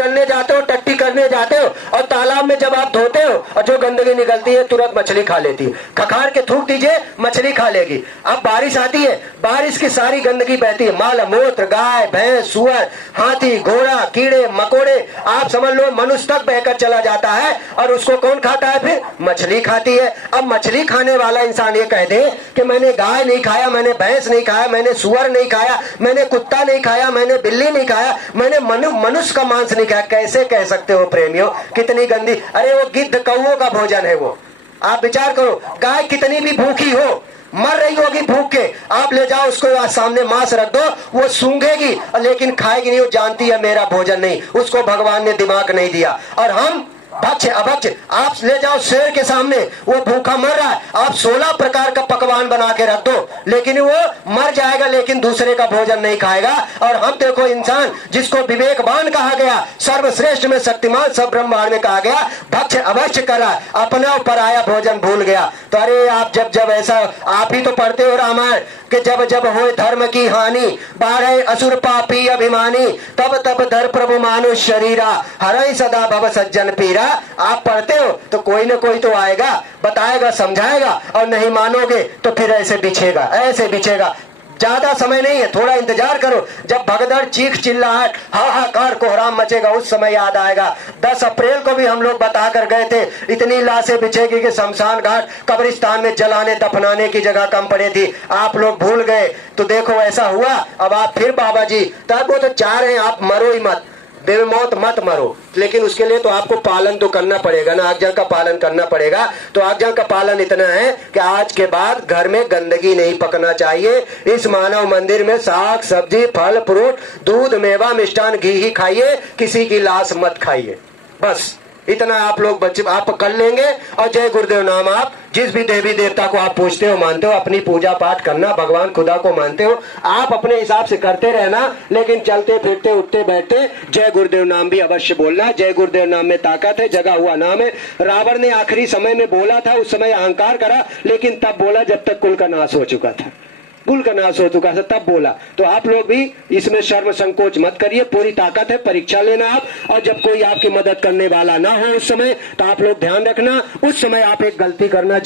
करने जाते हो, टट्टी करने जाते हो, और तालाब में जब आप धोते हो और जो गंदगी निकलती है तुरंत मछली खा लेती है। खखार के थूक दीजिए, मछली खा लेगी। अब बारिश आती है, बारिश की सारी गंदगी बहती है, माल मूत्र, गाय भैंस, सुअर, हाथी, घोड़ा, कीड़े मकोड़े, आप समझ लो मनुष्य तक बहकर चला जाता है। और उसको कौन खाता है? फिर मछली खाती है। अब मछली खाने वाला इंसान ये कह दे कि मैंने गाय नहीं खाया, मैंने भैंस नहीं खाया, मैंने सुअर नहीं खाया, मैंने कुत्ता नहीं खाया, मैंने बिल्ली नहीं खाया, मैंने मनुष्य का मांस नहीं खाया, कैसे कह सकते हो प्रेमियों? कितनी गंदी! अरे वो गिद्ध कौओं का भोजन है वो। आप विचार करो, गाय कितनी भी भूखी हो, मर रही होगी भूख के, आप ले जाओ उसको सामने मांस रख दो, वो सूंघेगी लेकिन खाएगी नहीं। वो जानती है मेरा भोजन नहीं, उसको भगवान ने दिमाग नहीं दिया। और हम भक्ष अभक्ष, आप ले जाओ शेर के सामने, वो भूखा मर रहा है, आप 16 प्रकार का पकवान बना के रख दो, लेकिन वो मर जाएगा लेकिन दूसरे का भोजन नहीं खाएगा। और हम देखो इंसान जिसको विवेकवान कहा गया, सर्वश्रेष्ठ में शक्तिमान, सब ब्रह्मांड में कहा गया, भक्ष अभक्ष करा, अपना और पराया भोजन भूल गया। तो अरे आप जब ऐसा, आप ही तो पढ़ते हो रामायण कि जब जब होए धर्म की हानि, बारह असुर पापी अभिमानी, तब तब धर प्रभु मानुष शरीरा, हरई सदा भव सज्जन पीरा। आप पढ़ते हो तो कोई ना कोई तो आएगा, बताएगा, समझाएगा, और नहीं मानोगे तो फिर ऐसे बिछेगा, ऐसे बिछेगा। ज्यादा समय नहीं है, थोड़ा इंतजार करो, जब भगदड़, चीख चिल्लाहट, हाहाकार, कोहराम मचेगा, उस समय याद आएगा। 10 अप्रैल को भी हम लोग बता कर गए थे, इतनी लाशें बिछेगी कि शमशान घाट, कब्रिस्तान में जलाने दफनाने की जगह कम पड़े थी, आप लोग भूल गए। तो देखो ऐसा हुआ, अब आप फिर बाबा जी, तब वो तो चाह रहे हैं आप मरो ही मत, बेमौत मत मरो, लेकिन उसके लिए तो आपको पालन तो करना पड़ेगा ना, आज्ञा का पालन करना पड़ेगा। तो आज्ञा का पालन इतना है कि आज के बाद घर में गंदगी नहीं पकना चाहिए। इस मानव मंदिर में साग सब्जी, फल फ्रूट, दूध, मेवा, मिष्ठान, घी ही खाइए, किसी की लाश मत खाइए। बस इतना आप लोग बच्चे आप कर लेंगे। और जय गुरुदेव नाम, आप जिस भी देवी देवता को आप पूछते हो, मानते हो, अपनी पूजा पाठ करना, भगवान खुदा को मानते हो, आप अपने हिसाब से करते रहना, लेकिन चलते फिरते उठते बैठते जय गुरुदेव नाम भी अवश्य बोलना। जय गुरुदेव नाम में ताकत है, जगा हुआ नाम है। रावण ने आखिरी समय में बोला था, उस समय अहंकार करा, लेकिन तब बोला जब तक कुल का नाश हो चुका था, कुल का नाश हो चुका था, तब बोला। तो आप लोग भी इसमें शर्म संकोच मत करिए, पूरी ताकत है, परीक्षा लेना आप। और जब कोई आपकी मदद करने वाला ना हो उस समय, तो आप लोग ध्यान रखना, उस समय आप एक गलती करना